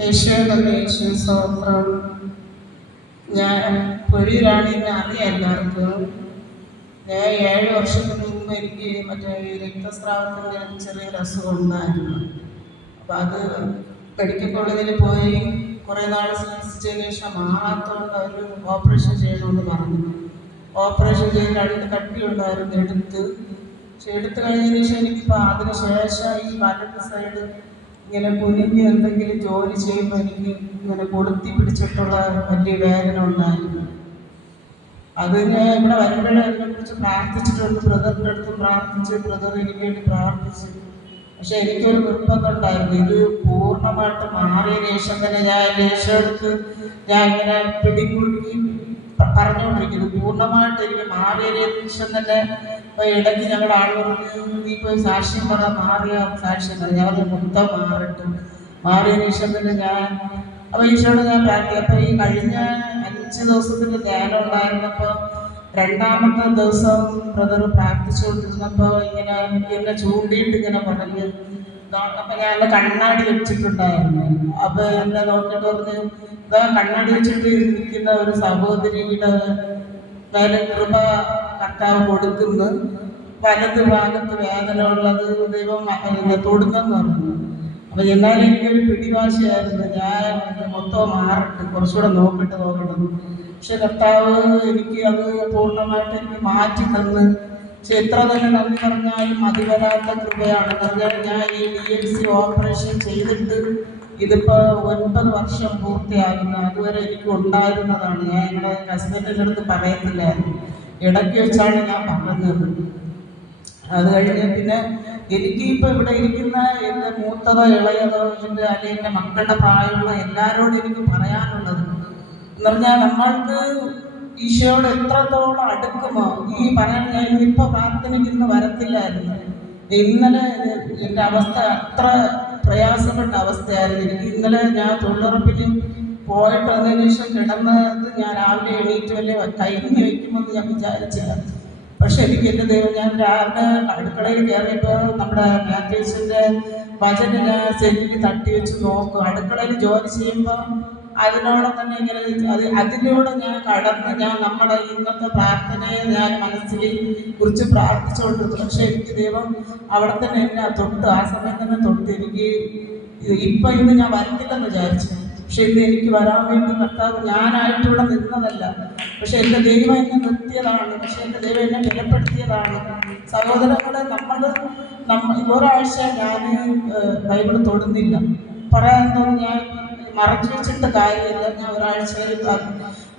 യേശുവിന്റെ യേശു സ്തോത്രം ഞാൻ പൊഴിയിലാണ് എന്നെ അറിയാം എല്ലാവർക്കും ഞാൻ ഏഴ് വർഷത്തിന് മുമ്പ് എനിക്ക് മറ്റേ രക്തസ്രാവത്തിന്റെ ചെറിയൊരു അസുഖം ഉണ്ടായിരുന്നു. അപ്പം അത് മെഡിക്കൽ കോളേജിൽ പോയി കുറേ നാൾ ചികിത്സിച്ചതിന് ശേഷം മാറാത്തതുകൊണ്ട് അവർ ഓപ്പറേഷൻ ചെയ്യണമെന്ന് പറഞ്ഞു. ഓപ്പറേഷൻ ചെയ്ത് രണ്ട് കട്ടിയുണ്ടായിരുന്നു എടുത്ത്. പക്ഷെ എടുത്തു കഴിഞ്ഞതിന് ശേഷം എനിക്കിപ്പോൾ അതിന് ശേഷം ഈ വലത്ത് സൈഡ് ഇങ്ങനെ പൊലിഞ്ഞ് എന്തെങ്കിലും ജോലി ചെയ്യുമ്പോൾ എനിക്ക് ഇങ്ങനെ കൊളുത്തി പിടിച്ചിട്ടുള്ള വലിയ വേദന ഉണ്ടായിരുന്നു. അത് ഞാൻ ഇവിടെ വരുമ്പോഴേ അതിനെക്കുറിച്ച് പ്രാർത്ഥിച്ചിട്ടുണ്ട് ബ്രദറിന്റെ അടുത്ത് പ്രാർത്ഥിച്ച് ബ്രദർ എനിക്ക് വേണ്ടി പ്രാർത്ഥിച്ച്. പക്ഷെ എനിക്കൊരു നിർബന്ധം ഉണ്ടായിരുന്നു. ഇത് പൂർണമായിട്ട് മാറിയ ശേഷം തന്നെ ഞാൻ രേഷം എടുത്ത് ഞാൻ ഇങ്ങനെ പിടികൂടി പ- പറഞ്ഞുകൊണ്ടിരിക്കുന്നു. പൂർണമായിട്ട് എനിക്ക് മാറിയ ശേഷം തന്നെ ഇടയ്ക്ക് ഞങ്ങളുടെ പറഞ്ഞു നീ പോയി സാക്ഷ്യം പറ മാറിയ സാക്ഷ്യം പറ ഞാൻ പറഞ്ഞു, മൊത്തം മാറിട്ട്. മാറിയ ശേഷം തന്നെ ഞാൻ അപ്പൊ ഈശോട് ഞാൻ പ്രാർത്ഥി അപ്പൊ ഈ കഴിഞ്ഞ അഞ്ച് ദിവസത്തിന്റെ ധ്യാനം ഉണ്ടായിരുന്നപ്പോ രണ്ടാമത്തെ ദിവസം ബ്രദർ പ്രാർത്ഥിച്ചുകൊണ്ടിരുന്നപ്പോൾ ഇങ്ങനെ എന്നെ ചൂണ്ടിയിട്ട് ഇങ്ങനെ പറഞ്ഞു. "ദാ- അപ്പൊ ഞാൻ കണ്ണാടി വെച്ചിട്ടുണ്ടായിരുന്നു. അപ്പൊ എന്നെ നോക്കിയിട്ട് പറഞ്ഞ് ഇതാ കണ്ണാടി വെച്ചിട്ട് നിൽക്കുന്ന ഒരു സഹോദരിയുടെ മേലെ കൃപ കർത്താവ് കൊടുക്കുന്നു. വലത് ഭാഗത്ത് വേദന ഉള്ളത് ദൈവം തൊടുന്നെന്ന് പറഞ്ഞു. അപ്പൊ എന്നാലും എനിക്കൊരു പിടിവാശിയായിരുന്നു. ഞാൻ മൊത്തം മാറട്ടെ കുറച്ചുകൂടെ നോക്കട്ടെ നോക്കട്ടെ പക്ഷെ കർത്താവ് എനിക്ക് അത് പൂർണമായിട്ട് എനിക്ക് മാറ്റി തന്ന് പക്ഷെ എത്ര തന്നെ നന്ദി പറഞ്ഞാലും മതി വരാത്ത കൃപയാണ്. പറഞ്ഞാൽ ഞാൻ ഈ ഡി എൽ സി ഓപ്പറേഷൻ ചെയ്തിട്ട് ഇതിപ്പോ ഒൻപത് വർഷം പൂർത്തിയാകുന്നു അതുവരെ എനിക്ക് ഉണ്ടായിരുന്നതാണ്. ഞാൻ എന്റെ ഹസ്ബൻഡിന്റെ അടുത്ത് പറയത്തില്ലായിരുന്നു. ഇടയ്ക്ക് വെച്ചാണ് ഞാൻ പറഞ്ഞത്. അത് കഴിഞ്ഞ് പിന്നെ എനിക്ക് ഇപ്പൊ ഇവിടെ ഇരിക്കുന്ന എന്റെ മൂത്തതോ ഇളയതോ എന്റെ അല്ലെങ്കിൽ എന്റെ മക്കളുടെ പ്രായമുള്ള എല്ലാവരോടും എനിക്ക് പറയാനുള്ളത് എന്ന് പറഞ്ഞാൽ നമ്മൾക്ക് ഈശോയോട് എത്രത്തോളം അടുക്കുമോ? ഈ പറയാൻ ഞാൻ ഇപ്പൊ പ്രാർത്ഥനയ്ക്ക് ഇന്ന് വരത്തില്ലായിരുന്നു. ഇന്നലെ എന്റെ അവസ്ഥ അത്ര പ്രയാസപ്പെട്ട അവസ്ഥയായിരുന്നു. എനിക്ക് ഇന്നലെ ഞാൻ തൊഴിലുറപ്പിലും പോയിട്ട് വന്നതിന് ശേഷം കിടന്നത് ഞാൻ രാവിലെ എണീറ്റ് വല്ല കൈഞ്ഞ് വയ്ക്കുമെന്ന് ഞാൻ വിചാരിച്ചില്ല. പക്ഷെ എനിക്ക് എന്റെ ദൈവം ഞാൻ രാവിലെ അടുക്കളയിൽ കയറിയപ്പോൾ നമ്മുടെ മാത്യൂസിന്റെ വചന ഞാൻ സെല്ലിൽ തട്ടി വെച്ച് നോക്കും. അടുക്കളയിൽ ജോലി ചെയ്യുമ്പോൾ അതിനോടെ തന്നെ ഇങ്ങനെ അത് അതിലൂടെ ഞാൻ കടന്ന് ഞാൻ നമ്മുടെ ഇന്നത്തെ പ്രാർത്ഥനയെ ഞാൻ മനസ്സിൽ കുറിച്ച് പ്രാർത്ഥിച്ചുകൊണ്ടിരുന്നു. പക്ഷെ എനിക്ക് ദൈവം അവിടെ തന്നെ എന്നെ തൊട്ട് ആ സമയം തന്നെ തൊട്ട് എനിക്ക് ഇപ്പം ഇന്ന് ഞാൻ വരത്തില്ലെന്ന് വിചാരിച്ചു. പക്ഷെ ഇന്ന് എനിക്ക് വരാൻ വേണ്ടി കർത്താവ് ഞാനായിട്ട് ഇവിടെ നിന്നതല്ല. പക്ഷെ എന്റെ ദൈവം എന്നെ നിർത്തിയതാണ്. പക്ഷെ എന്റെ ദൈവം എന്നെ വിലപ്പെടുത്തിയതാണ് സഹോദരങ്ങളെ നമ്മൾ നമ്മ ഒരാഴ്ച ഞാൻ ബൈബിൾ തൊടുന്നില്ല. പറയാൻ തോന്നുന്നു ഞാൻ മറച്ചു വെച്ചിട്ട് കാര്യമില്ല ഞാൻ ഒരാഴ്ചയിൽ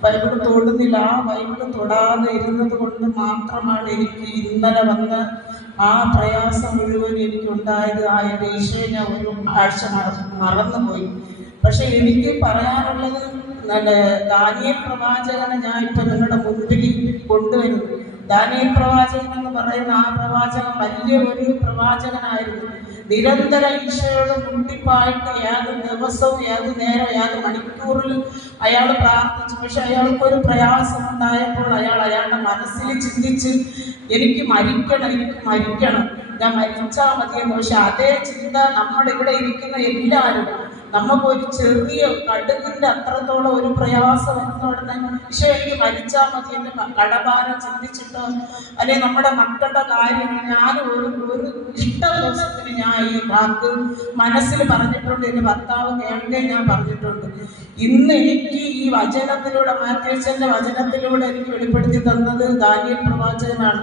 ബൈബിൾ തൊടുന്നില്ല. ആ ബൈബിൾ തൊടാതെ ഇരുന്നത് കൊണ്ട് മാത്രമാണ് എനിക്ക് ഇന്നലെ വന്ന് ആ പ്രയാസം മുഴുവൻ എനിക്കുണ്ടായത് ആ എന്റെ ഈശോയെ ഒരു ആഴ്ച മറന്നുപോയി. പക്ഷെ എനിക്ക് പറയാനുള്ളത് നല്ല ദാനിയൽ പ്രവാചകനെ ഞാൻ ഇപ്പൊ നിങ്ങളുടെ മുൻപിൽ കൊണ്ടുവരും ദാനിയൽ പ്രവാചകൻ എന്ന് പറയുന്ന ആ പ്രവാചകൻ വലിയ ഒരു പ്രവാചകനായിരുന്നു. നിരന്തരം ഈശോയോട് മുട്ടിപ്പായിട്ട് ഏത് ദിവസവും ഏത് നേരം ഏത് മണിക്കൂറിൽ അയാൾ പ്രാർത്ഥിച്ചു. പക്ഷെ അയാൾക്ക് ഒരു പ്രയാസം ഉണ്ടായപ്പോൾ അയാൾ അയാളുടെ മനസ്സിൽ ചിന്തിച്ച് എനിക്ക് മരിക്കണം എനിക്ക് മരിക്കണം. ഞാൻ മരിച്ചാൽ മതിയെന്ന്. പക്ഷെ അതേ ചിന്ത നമ്മളിവിടെ ഇരിക്കുന്ന എല്ലാവരും നമുക്കൊരു ചെറിയ കടുകിന്റെ അത്രത്തോളം ഒരു പ്രയാസം വന്ന പക്ഷേ എനിക്ക് മരിച്ചാൽ മതി എന്റെ കടഭാരം ചിന്തിച്ചിട്ടോ അല്ലെ നമ്മുടെ മക്കളുടെ കാര്യം ഞാൻ ഒരു ഒരു ഇഷ്ട ദിവസത്തിന് ഞാൻ ഈ വാക്ക് മനസ്സിൽ പറഞ്ഞിട്ടുണ്ട്. എന്റെ ഭർത്താവ് കേൾക്കേ ഞാൻ പറഞ്ഞിട്ടുണ്ട്. ഇന്ന് എനിക്ക് ഈ വചനത്തിലൂടെ മാത്യുവച്ചന്റെ വചനത്തിലൂടെ എനിക്ക് വെളിപ്പെടുത്തി തന്നത് ദാനിയൽ പ്രവാചകനാണ്.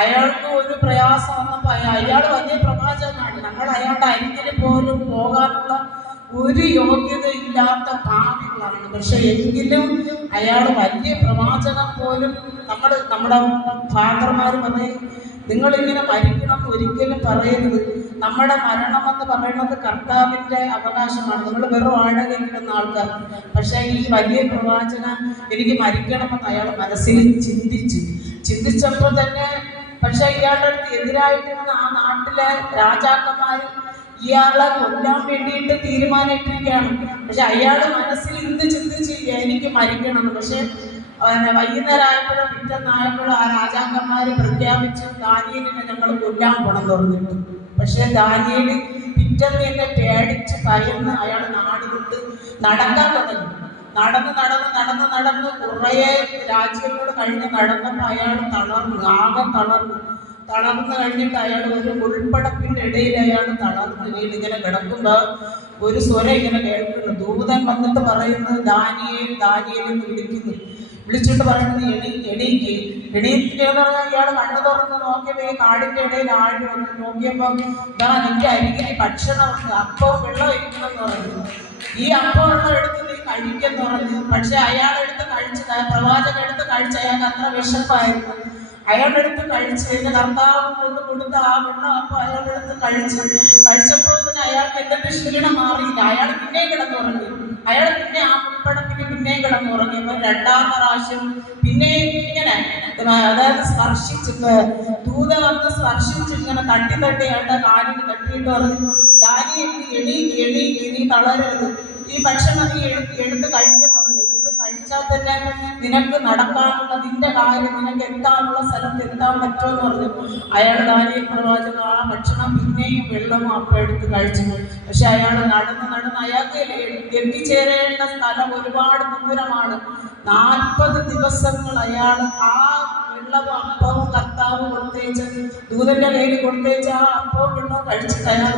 അയാൾക്ക് ഒരു പ്രയാസം വന്നപ്പോൾ അയാൾ വലിയ പ്രവാചകനാണ്. നമ്മൾ അയാളുടെ അരികിൽ പോലും പോകാനുള്ള ഒരു യോഗ്യത ഇല്ലാത്ത പാപികളാണ് പക്ഷെ എങ്കിലും അയാൾ വലിയ പ്രവാചകം പോലും നമ്മൾ നമ്മുടെ ഫാദർമാർ പറയും നിങ്ങളിങ്ങനെ മരിക്കണം ഒരിക്കലും പറയരുത്. നമ്മുടെ എന്ന് പറയുന്നത് കർത്താവിന്റെ അവകാശമാണ്. നിങ്ങൾ വെറും കിട്ടുന്ന ആൾക്കാർ. പക്ഷേ ഈ വലിയ പ്രവാചന എനിക്ക് മരിക്കണമെന്ന് അയാൾ മനസ്സിൽ ചിന്തിച്ചു ചിന്തിച്ചപ്പോൾ തന്നെ പക്ഷെ ഇയാളുടെ അടുത്ത് എതിരായിട്ടിരുന്ന ആ നാട്ടിലെ രാജാക്കന്മാർ ഇയാളെ കൊല്ലാൻ വേണ്ടിയിട്ട് തീരുമാനിട്ടിരിക്കുകയാണ്. പക്ഷെ അയാൾ മനസ്സിൽ ഇന്ന് ചിന്തിച്ചില്ല എനിക്ക് മരിക്കണം പക്ഷെ വൈകുന്നേരം ആയപ്പോഴോ പിറ്റന്നായപ്പോഴോ ആ രാജാക്കന്മാർ പ്രഖ്യാപിച്ചു ദാനിയലിനെ ഞങ്ങൾ കൊല്ലാൻ പോണം തുറന്നിട്ടു പക്ഷെ ദാനിയൽ പിറ്റന്ന് പേടിച്ച് ഭയന്ന് അയാൾ നാട് വിട്ട് നടക്കാൻ തുടങ്ങി. നടന്ന് നടന്ന് നടന്ന് നടന്ന് കുറേ രാജ്യങ്ങൾ കഴിഞ്ഞ് നടന്നപ്പോൾ അയാൾ തളർന്നു ആകെ തളർന്നു. തളർന്നു കഴിഞ്ഞിട്ട് അയാൾ ഒരു ഉൾപ്പടപ്പിന്റെ ഇടയിൽ അയാൾ തളർന്നു വീണ് ഇങ്ങനെ കിടക്കുമ്പോൾ ഒരു സ്വര ഇങ്ങനെ കേൾക്കുന്നു. ദൂതൻ വന്നിട്ട് പറയുന്നത് ദാനിയേൽ ദാനിയേൽ എന്ന് വിളിക്കുന്നു. വിളിച്ചിട്ട് പറയുന്നത് എണീ എണീക്ക്. എണീറ്റ് ഇയാൾ കണ്ണു തുറന്ന് നോക്കിയപ്പോൾ കാടിന്റെ ഇടയിൽ ആഴി വന്ന് നോക്കിയപ്പോൾ ദാ നിന്റെ അരികിൽ ഭക്ഷണമുണ്ട് അപ്പോ വെള്ളം ഇരിക്കണമെന്ന് പറഞ്ഞു. ഈ അപ്പോ വെള്ളം എടുത്ത് നീ കഴിക്കെന്ന് പറഞ്ഞു. പക്ഷെ അയാൾ എടുത്ത് കഴിച്ചത് പ്രവാചകൻ എടുത്ത് കഴിച്ച അയാൾക്ക് അത്ര വിശപ്പായിരുന്നു. അയാളുടെ അടുത്ത് കഴിച്ച് എന്റെ കർത്താവ് കൊടുത്ത ആ വെള്ളം അപ്പൊ അയാളുടെ അടുത്ത് കഴിച്ച് കഴിച്ചപ്പോൾ തന്നെ അയാൾക്ക് എന്തൊക്കെ ക്ഷീണം മാറിയില്ല. അയാൾ പിന്നെ കിടന്നുറങ്ങി. അയാൾ പിന്നെ ആ മുൻപടത്തിന് പിന്നെ കിടന്നുറങ്ങി. അപ്പൊ രണ്ടാം പ്രാവശ്യം പിന്നെ ഇങ്ങനെ അതായത് സ്പർശിച്ചിട്ട് ദൂത വന്ന് സ്പർശിച്ച് ഇങ്ങനെ തട്ടി തട്ടി അയാളുടെ കാലിന് തട്ടിയിട്ട് പറഞ്ഞു ഡാനി എണീക്ക് എണീക്ക് നീ തളരരുത്. ഈ ഭക്ഷണം നീ എടുത്ത് എടുത്ത് കഴിച്ചാൽ തന്നെ നിനക്ക് നടക്കാനുള്ള നിന്റെ കാര്യം നിനക്ക് എത്താനുള്ള സ്ഥലത്ത് എത്താൻ പറ്റുമോ എന്ന് പറഞ്ഞു. അയാൾ ദാനിയ പ്രവാചകൻ ആ ഭക്ഷണം പിന്നെയും വെള്ളവും അപ്പം എടുത്ത് കഴിച്ചു. പക്ഷെ അയാൾ നടന്ന് നടന്ന് അയാൾക്ക് എത്തിച്ചേരേണ്ട സ്ഥലം ഒരുപാട് ദൂരമാണ്. നാൽപ്പത് ദിവസങ്ങൾ അയാൾ ആ വെള്ളവും അപ്പവും കൊടുത്തേച്ച് ദൂതന്റെ കയ്യിൽ കൊടുത്തേച്ച് ആ അപ്പവും വെള്ളവും കഴിച്ചിട്ട് അയാൾ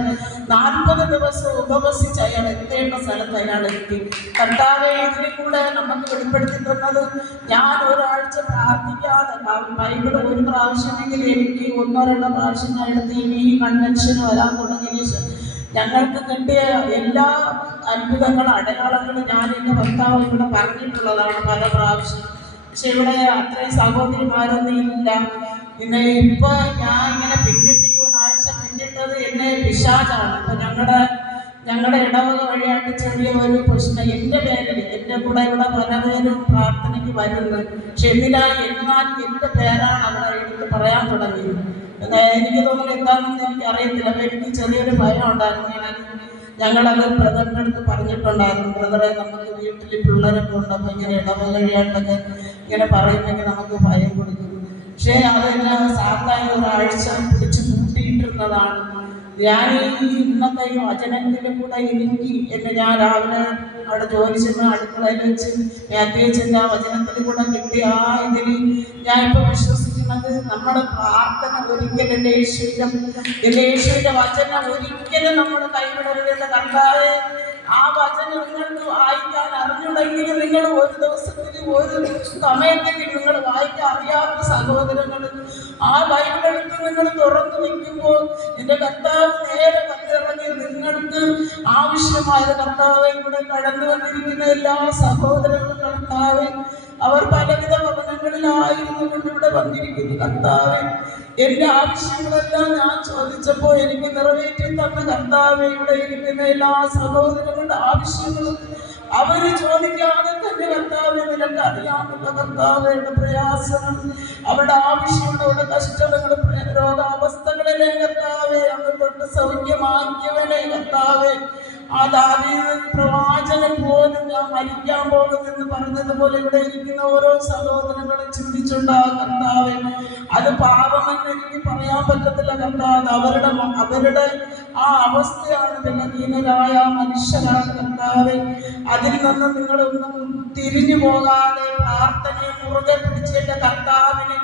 നാൽപ്പത് ദിവസം ഉപവസിച്ച് അയാൾ എത്തേണ്ട സ്ഥലത്ത് അയാൾ എത്തി കർത്താവെ ഇതിൽ കൂടെ നമുക്ക് വെളിപ്പെടുത്തി തന്നത് ഞാൻ ഒരാഴ്ച പ്രാർത്ഥിക്കാതെ ബൈബിൾ ഒരു പ്രാവശ്യമെങ്കിലും എനിക്ക് ഒന്നോ രണ്ടോ പ്രാവശ്യം ഞാൻ എടുത്ത് ഈ കൺവെൻഷന് വരാൻ തുടങ്ങിയ ശേഷം ഞങ്ങൾക്ക് കിട്ടിയ എല്ലാ അത്ഭുതങ്ങളും അടയാളങ്ങളും ഞാൻ എന്റെ ഭർത്താവ് ഇവിടെ പറഞ്ഞിട്ടുള്ളതാണ് പല പ്രാവശ്യം. പക്ഷെ ഇവിടെ അത്രയും സഹോദരിമാരൊന്നും ഇല്ല. പിന്നെ ഇപ്പൊ ഞാൻ ഇങ്ങനെ പിന്നിട്ടിരിക്കും ഒരാഴ്ച പിന്നിട്ടത് എന്നെ പിശാചാണ്. ഇപ്പൊ ഞങ്ങളുടെ ഞങ്ങളുടെ ഇടവക വഴിയായിട്ട് ചെറിയ ഒരു പ്രശ്നം എന്റെ പേരിൽ എന്റെ കൂടെ ഇവിടെ പല പേരും പ്രാർത്ഥനയ്ക്ക് വരുന്നത് പക്ഷെ എന്നിലായി എന്നാൽ പേരാണ് അവിടെ പറയാൻ എന്നാ എനിക്ക് തോന്നുന്നു എന്താണെന്ന് എനിക്ക് അറിയത്തില്ല. എനിക്ക് ചെറിയൊരു ഭയം ഉണ്ടായിരുന്നു. ഞാൻ ഞങ്ങളത് ബ്രദറിന്റെ അടുത്ത് പറഞ്ഞിട്ടുണ്ടായിരുന്നു. ബ്രദറെ നമുക്ക് വീട്ടിൽ പിള്ളേരൊക്കെ ഇങ്ങനെ ഇടവകഴിയായിട്ടൊക്കെ ഇങ്ങനെ പറയുന്നെങ്കിൽ നമുക്ക് ഭയം കൊടുക്കും പക്ഷേ അതെല്ലാം സാത്താൻ ഒരാഴ്ച പിടിച്ച് കൂട്ടിയിട്ടിരുന്നതാണ്. ഞാൻ ഈ ഇന്നത്തെ ഈ വചനത്തിലും കൂടെ എനിക്ക് എന്നെ ഞാൻ രാവിലെ അവിടെ ജോലി ചെന്ന് അടുക്കളയിൽ വെച്ച് അത്യാവശ്യം ആ വചനത്തിൽ കൂടെ കിട്ടി ആ ഇതിൽ ഇപ്പൊ വിശ്വസിക്കുന്നത് നമ്മുടെ പ്രാർത്ഥന ഒരിക്കലും എന്റെ യേശുവിന്റെ എന്റെ യേശുവിന്റെ വചനം ഒരിക്കലും നമ്മൾ കൈവിടരുതെന്ന് കർത്താവെ ആ വചനം നിങ്ങൾക്ക് വായിക്കാൻ അറിഞ്ഞുണ്ടെങ്കിൽ നിങ്ങൾ ഒരു ദിവസത്തിൽ ഒരു സമയത്തെ നിങ്ങൾ വായിക്കാൻ അറിയാത്ത സഹോദരങ്ങൾ ആ ബൈബിൾ എടുത്ത് നിങ്ങൾ തുറന്നു വയ്ക്കുമ്പോൾ എന്റെ കർത്താവ് നേരെ കത്തിറങ്ങി നിങ്ങൾക്ക് ആവശ്യമായത് കർത്താവ് ഇവിടെ കടന്നു വന്നിരിക്കുന്ന എല്ലാ സഹോദരങ്ങളും കർത്താവ് അവർ പലവിധ ഭവനങ്ങളിലായിരുന്നു കൊണ്ട് ഇവിടെ വന്നിരിക്കുന്നു കർത്താവ്. എന്റെ ആവശ്യങ്ങളെല്ലാം ഞാൻ ചോദിച്ചപ്പോൾ എനിക്ക് നിറവേറ്റി തന്ന കർത്താവ് ഇവിടെ ഇരിക്കുന്ന എല്ലാ സഹോദരങ്ങളുടെ ആവശ്യങ്ങളും അവർ ചോദിക്കാതെ തന്നെ കർത്താവ് പ്രയാസം അവരുടെ ആവശ്യങ്ങൾ അവരുടെ കഷ്ടതകൾ രോഗാവസ്ഥകളിലെ കർത്താവെ അന്ന് തൊട്ട് സൗഖ്യമാക്കിയവനെ കർത്താവെ. ആ ദാവീദ് പ്രവാചകൻ പോലും ഞാൻ മരിക്കാൻ പോകുന്നെന്ന് പറഞ്ഞതുപോലെ ഇവിടെ ഇരിക്കുന്ന ഓരോ സഹോദരങ്ങളെ ചിന്തിച്ചുണ്ടാകും കർത്താവെ. അത് പാപമെന്ന് എനിക്ക് പറയാൻ പറ്റത്തില്ല കർത്താവ്. അവരുടെ അവരുടെ ആ അവസ്ഥയാണ് ബലഹീനരായ മനുഷ്യരാണ് കർത്താവ്. അതിൽ നിന്ന് നിങ്ങളൊന്നും തിരിഞ്ഞു പോകാതെ പ്രാർത്ഥനയെ മുറുകെ പിടിച്ചിട്ട് കർത്താവിനെ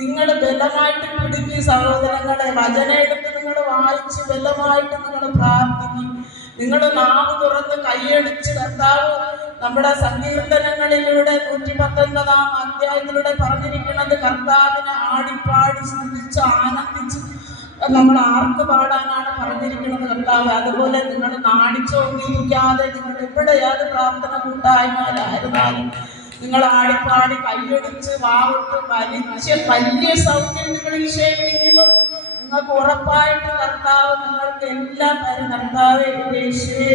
നിങ്ങൾ ബലമായിട്ട് പിടിക്കും സഹോദരങ്ങളെ. വചന എടുത്ത് നിങ്ങൾ വായിച്ച് ബലമായിട്ട് നിങ്ങൾ പ്രാർത്ഥിക്കും. നിങ്ങൾ നാവ് തുറന്ന് കൈയടിച്ച് കർത്താവ് നമ്മുടെ സങ്കീർത്തനങ്ങളിലൂടെ നൂറ്റി പത്തൊൻപതാം അധ്യായത്തിലൂടെ പറഞ്ഞിരിക്കുന്നത് കർത്താവിനെ ആടിപ്പാടി സ്തുതിച്ച് ആനന്ദിച്ച് നമ്മൾ ആർക്ക് പാടാനാണ് പറഞ്ഞിരിക്കുന്നത് കർത്താവ്? അതുപോലെ നിങ്ങൾ നാടിച്ചോണ്ടിരിക്കാതെ നിങ്ങൾ എവിടെ ഏത് പ്രാർത്ഥന കൂട്ടായ്മയിലായിരുന്നാലും നിങ്ങൾ ആടിപ്പാടി കൈയടിച്ച് വാവിട്ട് വലിച്ച് വലിയ സൗഖ്യം നിങ്ങൾ ഈശോയെ നിങ്ങൾക്ക് ഉറപ്പായിട്ട് കർത്താവ് നിങ്ങൾക്ക് എല്ലാം തരും. കർത്താവ് യേശുവേ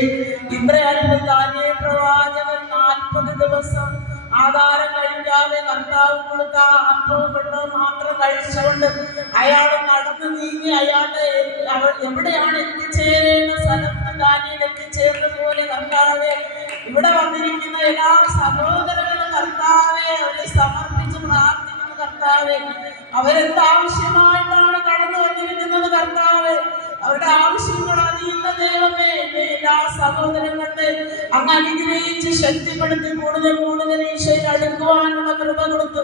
ഇത്രയായിരുന്നു ദാനിയേൽ പ്രവാചകൻ നാൽപ്പത് ദിവസം ആധാരം കഴിക്കാതെ കർത്താവ് കൊടുത്ത അപ്പവും വെള്ളവും മാത്രം കഴിച്ചുകൊണ്ട് അയാൾ നടന്നു നീങ്ങി അയാളുടെ അവൾ എവിടെയാണ് എത്തിച്ചേരേണ്ട സ്ഥലത്ത് ദാനിയിൽ എത്തിച്ചേർന്നതുപോലെ കർത്താവെ ഇവിടെ വന്നിരിക്കുന്ന എല്ലാ സഹോദരങ്ങളും കർത്താവെ അവരെ സമർപ്പിച്ച് പ്രാർത്ഥിക്കുന്നു കർത്താവെ. അവരെന്ത് ആവശ്യമായിട്ടാണ് സഹോദരങ്ങളെ അങ്ങ് അനുഗ്രഹിച്ച് ശക്തിപ്പെടുത്തി കൂടുതൽ കൂടുതൽ ഈശോയിൽ അടുക്കുവാനുള്ള കൃപ കൊടുത്തു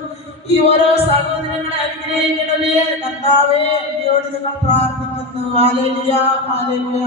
ഈ ഓരോ സഹോദരങ്ങളെ അനുഗ്രഹിക്കണമേ. കർത്താവേ എന്നോട് നിങ്ങൾ പ്രാർത്ഥിക്കുന്നു. Hallelujah hallelujah